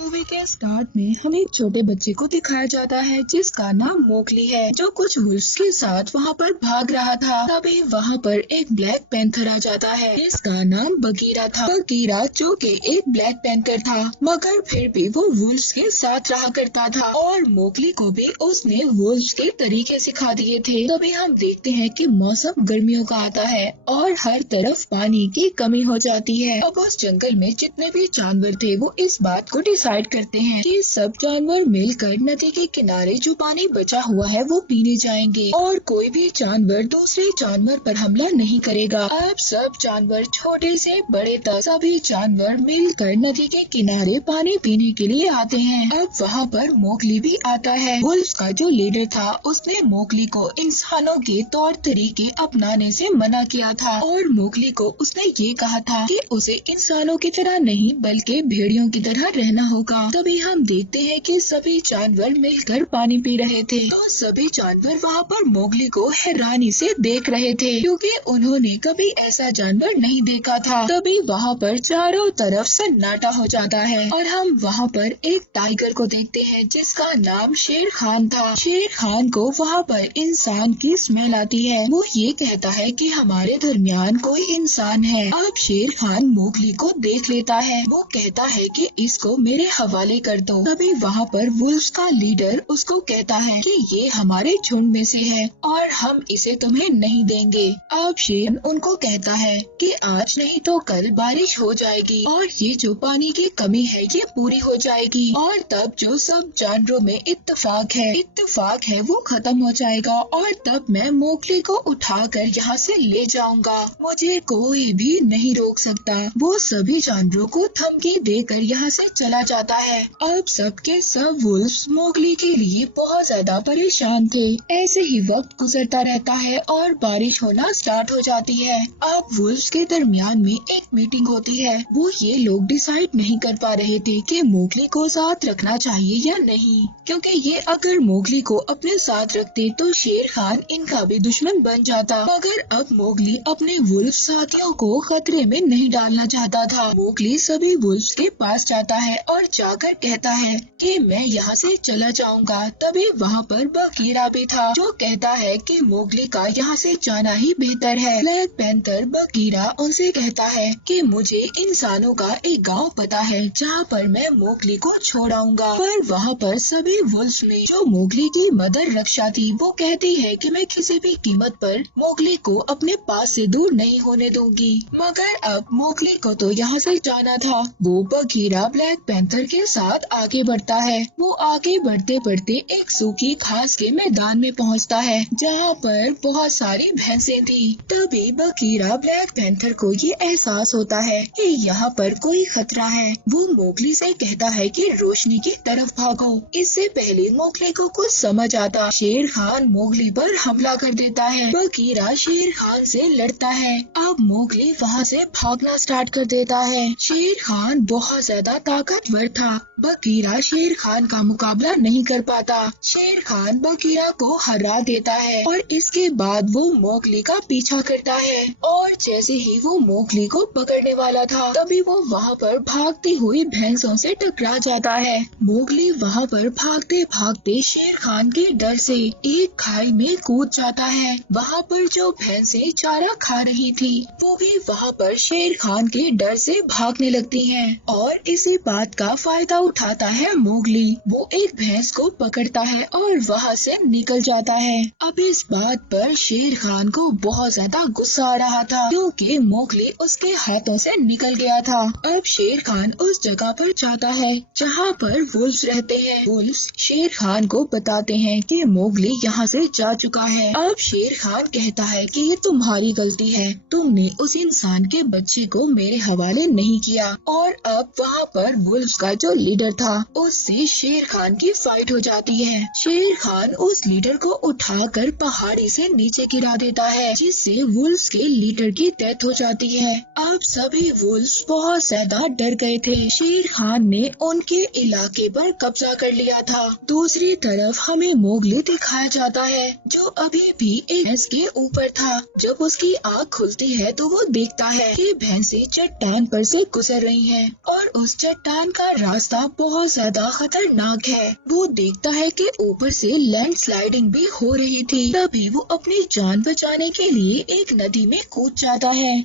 Movie के start में हमें एक छोटे बच्चे को दिखाया जाता है जिसका नाम मोगली है, जो कुछ वुल्फ्स के साथ वहाँ पर भाग रहा था। तभी वहाँ पर एक ब्लैक पैंथर आ जाता है जिसका नाम बगीरा था। बगीरा जो कि एक ब्लैक पैंथर था, मगर फिर भी वो वुल्फ्स के साथ रहा करता था और मोगली को भी उसने वुल्फ्स के तरीके सिखा दिए थे। तभी हम देखते हैं कि मौसम गर्मियों का आता है और हर तरफ पानी की कमी हो जाती है। अब उस जंगल में जितने भी जानवर थे वो इस बात को डिसाइड करते हैं कि सब जानवर मिलकर नदी के किनारे जो पानी बचा हुआ है वो पीने जाएंगे और कोई भी जानवर दूसरे जानवर पर हमला नहीं करेगा। अब सब जानवर छोटे से बड़े तक सभी जानवर मिलकर नदी के किनारे पानी पीने के लिए आते हैं। अब वहाँ पर मोगली भी आता है। वुल्फ का जो लीडर था उसने मोगली को इंसानों के तौर तरीके अपनाने से मना किया था और मोगली को उसने ये कहा था कि उसे इंसानों की तरह नहीं बल्कि भेड़ियों की तरह रहना होगा। तभी हम देखते हैं कि सभी जानवर मिलकर पानी पी रहे थे तो सभी जानवर वहाँ पर मोगली को हैरानी से देख रहे थे क्योंकि उन्होंने कभी ऐसा जानवर नहीं देखा था। तभी वहाँ पर चारों तरफ सन्नाटा हो जाता है और हम वहाँ पर एक टाइगर को देखते हैं जिसका नाम शेर खान था। शेर खान को वहाँ पर इंसान की स्मेल आती है। वो ये कहता है कि हमारे दरमियान कोई इंसान है। अब शेर खान मोगली को देख लेता है। वो कहता है कि इसको मेरे हवाले कर दो। तभी वहाँ पर वुल्फ्स का लीडर उसको कहता है कि ये हमारे झुंड में से है और हम इसे तुम्हें नहीं देंगे। अब शेर उनको कहता है कि आज नहीं तो कल बारिश हो जाएगी और ये जो पानी की कमी है ये पूरी हो जाएगी और तब जो सब जानवरों में इत्तेफाक है वो खत्म हो जाएगा और तब मैं मोगली को उठाकर यहाँ से ले जाऊंगा। मुझे कोई भी नहीं रोक सकता। वो सभी जानवरों को धमकी देकर यहाँ से चला जाता है। अब सबके सब वुल्फ्स मोगली के लिए बहुत ज्यादा परेशान थे। ऐसे ही वक्त गुजरता रहता है और बारिश होना स्टार्ट हो जाती है। अब वुल्फ्स के दरमियान में एक मीटिंग होती है। वो ये लोग डिसाइड नहीं कर पा रहे थे कि मोगली को साथ रखना चाहिए या नहीं, क्योंकि ये अगर मोगली को अपने साथ रखते तो शेर खान इनका भी दुश्मन बन जाता। मगर अब मोगली अपने वुल्फ साथियों को खतरे में नहीं डालना चाहता था। मोगली सभी वुल्फ्स के पास जाता है और जाकर कहता है कि मैं यहाँ से चला जाऊंगा। तभी वहाँ पर बगीरा भी था जो कहता है कि मोगली का यहाँ से जाना ही बेहतर है। ब्लैक पैंथर बगीरा उनसे कहता है कि मुझे इंसानों का एक गांव पता है जहाँ पर मैं मोगली को छोड़ाऊंगा। पर वहाँ पर सभी वुल्फ्स में जो मोगली की मदर रक्षा थी वो कहती है कि मैं किसी भी कीमत पर मोगली को अपने पास से दूर नहीं होने दूंगी। मगर अब मोगली को तो यहाँ से जाना था। वो बगीरा ब्लैक पैंथर के साथ आगे बढ़ता है। वो आगे बढ़ते बढ़ते एक सूखी घास के मैदान में पहुँचता है जहाँ पर बहुत सारी भैंसें थी। तभी बगीरा ब्लैक पैंथर को ये एहसास होता है कि यहाँ पर कोई खतरा है। वो मोगली से कहता है कि रोशनी की तरफ भागो। इससे पहले मोगली को कुछ समझ आता, शेर खान मोगली पर हमला कर देता है। बगीरा शेर खान से लड़ता है। अब मोगली वहाँ से भागना स्टार्ट कर देता है। शेर खान बहुत ज्यादा ताकतवर था। बगीरा शेर खान का मुकाबला नहीं कर पाता। शेर खान बगीरा को हरा देता है और इसके बाद वो मोगली का पीछा करता है और जैसे ही वो मोगली को पकड़ने वाला था तभी वो वहाँ पर भागती हुई भैंसों से टकरा जाता है। मोगली वहाँ पर भागते भागते शेर खान के डर से एक खाई में कूद जाता है। वहाँ पर जो भैंसें चारा खा रही थी वो भी वहाँ पर शेर खान के डर से भागने लगती हैं और इसी बात का फायदा उठाता है मोगली। वो एक भैंस को पकड़ता है और वहाँ से निकल जाता है। अब इस बात पर शेर खान को बहुत ज्यादा गुस्सा आ रहा था क्योंकि मोगली उसके हाथों से निकल गया था। अब शेर खान उस जगह पर जाता है जहाँ पर वुल्फ्स रहते हैं। वुल्फ्स शेर खान को बताते हैं कि मोगली यहाँ से जा चुका है। अब शेर खान कहता है कि ये तुम्हारी गलती है, तुमने उस इंसान के बच्चे को मेरे हवाले नहीं किया। और अब वहाँ पर वुल्फ्स का जो लीडर था उससे शेर खान की फाइट हो जाती है। शेर खान उस लीडर को उठाकर पहाड़ी से नीचे गिरा देता है जिससे वुल्फ्स के लीडर की डेथ हो जाती है। अब सभी वुल्फ्स बहुत ज्यादा डर गए थे। शेर खान ने उनके इलाके पर कब्जा कर लिया था। दूसरी तरफ हमें मोगली दिखाया जाता है जो अभी भी एक भैंस के ऊपर था। जब उसकी आँख खुलती है तो वो देखता है कि भैंसें चट्टान पर से गुजर रही हैं और उस चट्टान का का रास्ता बहुत ज्यादा खतरनाक है। वो देखता है कि ऊपर से लैंडस्लाइडिंग भी हो रही थी। तभी वो अपनी जान बचाने के लिए एक नदी में कूद जाता है।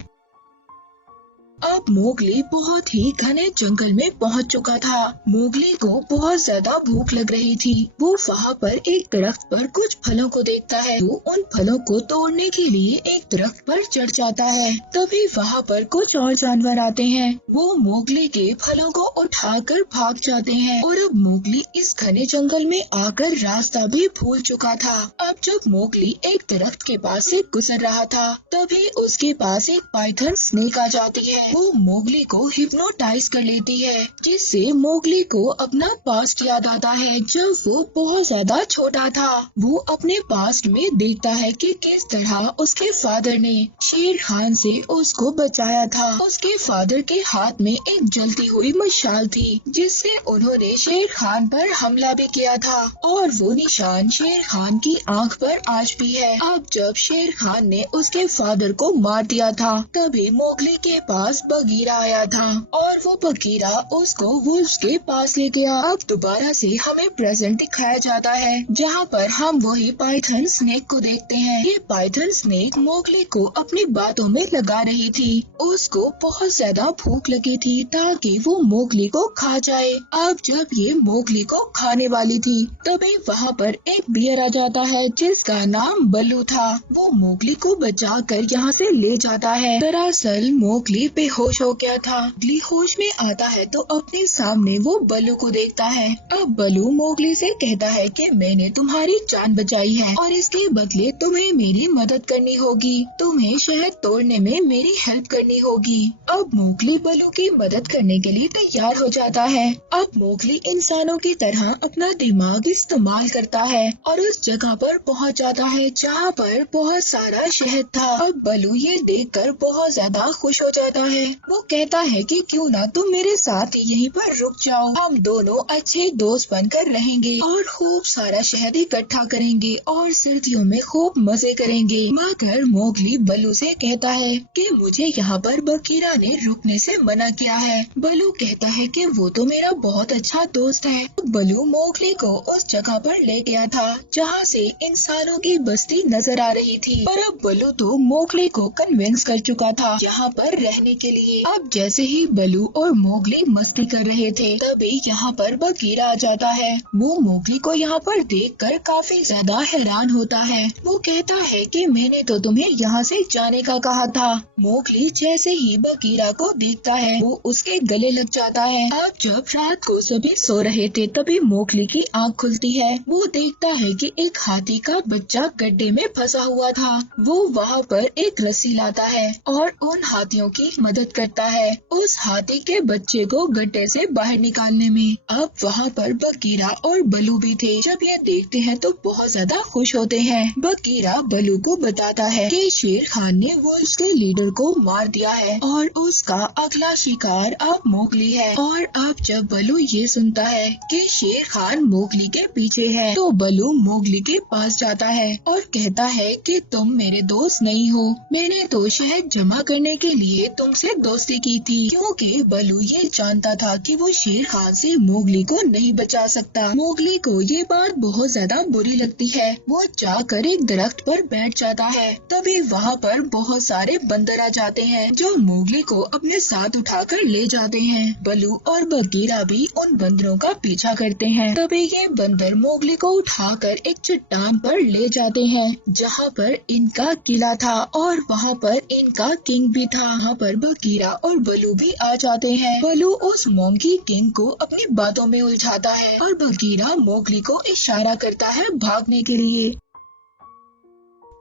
अब मोगली बहुत ही घने जंगल में पहुंच चुका था। मोगली को बहुत ज्यादा भूख लग रही थी। वो वहाँ पर एक दरख्त पर कुछ फलों को देखता है। वो उन फलों को तोड़ने के लिए एक दरख्त पर चढ़ जाता है। तभी वहाँ पर कुछ और जानवर आते हैं। वो मोगली के फलों को उठाकर भाग जाते हैं और अब मोगली इस घने जंगल में आकर रास्ता भी भूल चुका था। अब जब मोगली एक दरख्त के पास से गुजर रहा था, तभी उसके पास एक पाइथन स्नेक आ जाती है। वो मोगली को हिप्नोटाइज कर लेती है, जिससे मोगली को अपना पास्ट याद आता है जब वो बहुत ज्यादा छोटा था। वो अपने पास्ट में देखता है कि किस तरह उसके फादर ने शेर खान से उसको बचाया था। उसके फादर के हाथ में एक जलती हुई मशाल थी, जिससे उन्होंने शेर खान पर हमला भी किया था और वो निशान शेर खान की आंख पर आज भी है। अब जब शेर खान ने उसके फादर को मार दिया था, तभी मोगली के पास बगीरा आया था और वो बगीरा उसको वुल्फ्स के पास ले गया। अब दोबारा से हमें प्रेजेंट दिखाया जाता है, जहाँ पर हम वही पाइथन स्नेक को देखते हैं। ये पाइथन स्नेक मोगली को अपनी बातों में लगा रही थी। उसको बहुत ज्यादा भूख लगी थी ताकि वो मोगली को खा जाए। अब जब ये मोगली को खाने वाली थी, तभी वहाँ पर एक बियर आ जाता है जिसका नाम बल्लू था। वो मोगली को बचा कर यहाँ से ले जाता है। दरअसल मोगली बेहोश हो गया था। मोगली होश में आता है तो अपने सामने वो बल्लू को देखता है। अब बल्लू मोगली से कहता है कि मैंने तुम्हारी जान बचाई है और इसके बदले तुम्हें मेरी मदद करनी होगी। तुम्हें शहद तोड़ने में मेरी हेल्प करनी होगी। अब मोगली बल्लू की मदद करने के लिए तैयार हो जाता है। अब मोगली इंसानों की तरह अपना दिमाग इस्तेमाल करता है और उस जगह पर पहुंच जाता है जहां पर बहुत सारा शहद था। अब बल्लू ये देखकर बहुत ज्यादा खुश हो जाता है। वो कहता है कि क्यों ना तुम मेरे साथ यहीं पर रुक जाओ। हम दोनों अच्छे दोस्त बनकर रहेंगे और खूब सारा शहद इकट्ठा करेंगे और सर्दियों में खूब मजे करेंगे। मगर मोगली बल्लू से कहता है कि मुझे यहाँ पर बगीरा ने रुकने से मना किया है। बल्लू कहता है कि वो तो मेरा बहुत अच्छा दोस्त है। बल्लू मोगली को उस जगह पर ले गया था जहाँ से इंसानों की बस्ती नजर आ रही थी। पर अब बल्लू तो मोगली को कन्विंस कर चुका था यहाँ पर रहने के लिए। अब जैसे ही बल्लू और मोगली मस्ती कर रहे थे, तभी यहाँ पर बगीरा आ जाता है। वो मोगली को यहाँ पर देखकर काफी ज्यादा हैरान होता है। वो कहता है कि मैंने तो तुम्हें यहाँ से जाने का कहा था। मोगली जैसे ही बगीरा को देखता है, वो उसके गले लग जाता है। अब जब रात को सभी सो रहे थे, तभी मोगली की आँख खुलती है। वो देखता है कि एक हाथी का बच्चा गड्ढे में फंसा हुआ था। वो वहाँ पर एक रस्सी लाता है और उन हाथियों की मदद करता है उस हाथी के बच्चे को गड्ढे से बाहर निकालने में। अब वहाँ पर बगीरा और बल्लू भी थे। जब ये देखते हैं तो बहुत ज्यादा खुश होते हैं। बगीरा बल्लू को बताता है कि शेर खान ने वुल्फ्स के लीडर को मार दिया है और उसका अगला शिकार अब मोगली है। और अब जब बल्लू ये सुनता है कि शेर खान मोगली के पीछे है, तो बल्लू मोगली के पास जाता है और कहता है कि तुम मेरे दोस्त नहीं हो। मैंने तो शहद जमा करने के लिए तुमसे दोस्ती की थी, क्योंकि बल्लू ये जानता था कि वो शेर खान से मोगली को नहीं बचा सकता। मोगली को ये बात बहुत ज्यादा बुरी लगती है। वो जाकर एक दरख्त पर बैठ जाता है। तभी वहाँ पर बहुत सारे बंदर आ जाते हैं जो मोगली को अपने साथ उठाकर ले जाते हैं। बल्लू और बगीरा भी उन बंदरों का पीछा करते हैं। तभी ये बंदर मोगली को उठाकर एक चट्टान पर ले जाते हैं जहाँ पर इनका किला था और वहाँ पर इनका किंग भी था। वहाँ पर बगीरा और बल्लू भी आ जाते हैं। बल्लू उस मोंकी किंग को अपनी बातों में उलझाता है और बगीरा मोगली को इशारा करता है भागने के लिए।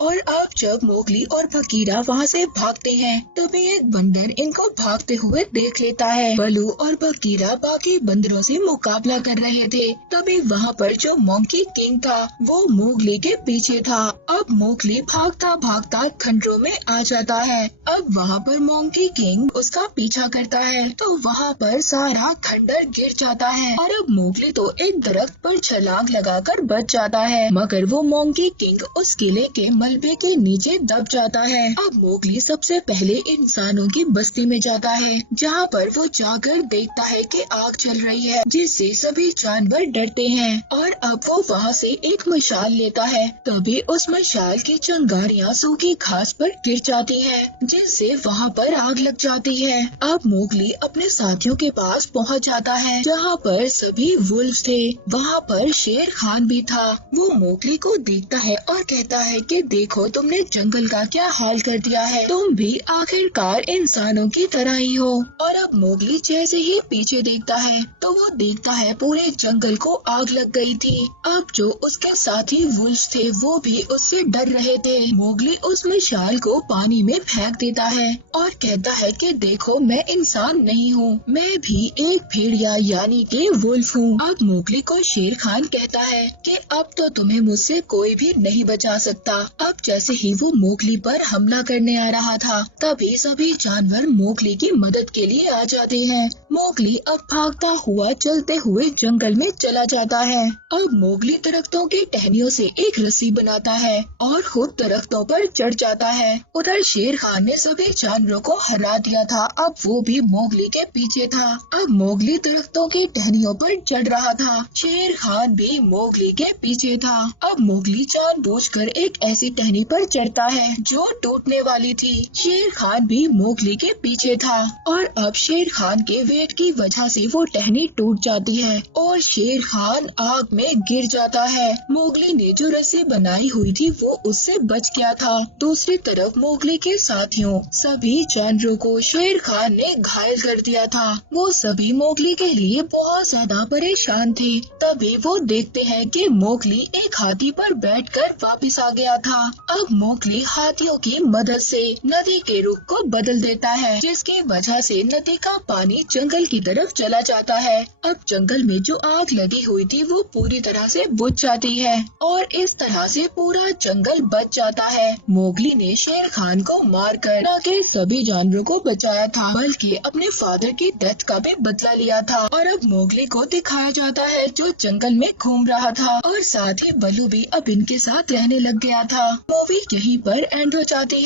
और अब जब मोगली और बगीरा वहाँ से भागते हैं, तभी एक बंदर इनको भागते हुए देख लेता है। बल्लू और बगीरा बाकी बंदरों से मुकाबला कर रहे थे। तभी वहाँ पर जो मोंकी किंग था, वो मोगली के पीछे था। अब मोगली भागता भागता खंडरों में आ जाता है। अब वहाँ पर मोंकी किंग उसका पीछा करता है, तो वहाँ पर सारा खंडर गिर जाता है और अब मोगली तो एक दरख्त पर छलांग लगाकर बच जाता है। मगर वो मोंकी किंग उस किले के मलबे के नीचे दब जाता है। अब मोगली सबसे पहले इंसानों की बस्ती में जाता है, जहाँ पर वो जाकर देखता है कि आग चल रही है, जिससे सभी जानवर डरते हैं। और अब वो वहाँ से एक मशाल लेता है। तभी उस मशाल की चिंगारियाँ सूखी घास पर गिर जाती हैं, जिससे वहाँ पर आग लग जाती है। अब मोगली अपने साथियों के पास पहुँच जाता है, जहाँ पर सभी वुल्फ थे। वहाँ पर शेर खान भी था। वो मोगली को देखता है और कहता है कि देखो, तुमने जंगल का क्या हाल कर दिया है। तुम भी आखिरकार इंसानों की तरह ही हो। और अब मोगली जैसे ही पीछे देखता है तो वो देखता है पूरे जंगल को आग लग गई थी। अब जो उसके साथी वुल्फ थे वो भी उससे डर रहे थे। मोगली उस मशाल को पानी में फेंक देता है और कहता है कि देखो, मैं इंसान नहीं हूँ, मैं भी एक भेड़िया यानी कि वुल्फ हूँ। अब मोगली को शेर खान कहता है कि अब तो तुम्हें मुझसे कोई भी नहीं बचा सकता। अब जैसे ही वो मोगली पर हमला करने आ रहा था, तभी सभी जानवर मोगली की मदद के लिए आ जाते हैं। मोगली अब भागता हुआ चलते हुए जंगल में चला जाता है। अब मोगली दरख्तों की टहनियों से एक रस्सी बनाता है और खुद दरख्तों पर चढ़ जाता है। उधर शेर खान ने सभी जानवरों को हरा दिया था। अब वो भी मोगली के पीछे था। अब मोगली दरख्तों की टहनियों पर चढ़ रहा था। शेर खान भी मोगली के पीछे था। अब मोगली जानबूझकर एक ऐसी टहनी पर चढ़ता है जो टूटने वाली थी। शेर खान भी मोगली के पीछे था और अब शेर खान के वेट की वजह से वो टहनी टूट जाती है और शेर खान आग में गिर जाता है। मोगली ने जो रस्सी बनाई हुई थी वो उससे बच गया था। दूसरी तरफ मोगली के साथियों सभी जानवरों को शेर खान ने घायल कर दिया था। वो सभी मोगली के लिए बहुत ज्यादा परेशान थे। तभी वो देखते हैं कि मोगली एक हाथी पर बैठकर वापस आ गया था। अब मोगली हाथियों की मदद से नदी के रुख को बदल देता है, जिसकी वजह से नदी का पानी जंगल की तरफ चला जाता है। अब जंगल में जो आग लगी हुई थी वो पूरी तरह से बुझ जाती है और इस तरह से पूरा जंगल बच जाता है। मोगली ने शेर खान को मारकर न केवल सभी जानवरों को बचाया था, बल्कि अपने फादर की डेथ का भी बदला लिया था। और अब मोगली को दिखाया जाता है जो जंगल में घूम रहा था और साथ ही बलू भी अब इनके साथ रहने लग गया था। मूवी यहीं पर एंड हो जाती है।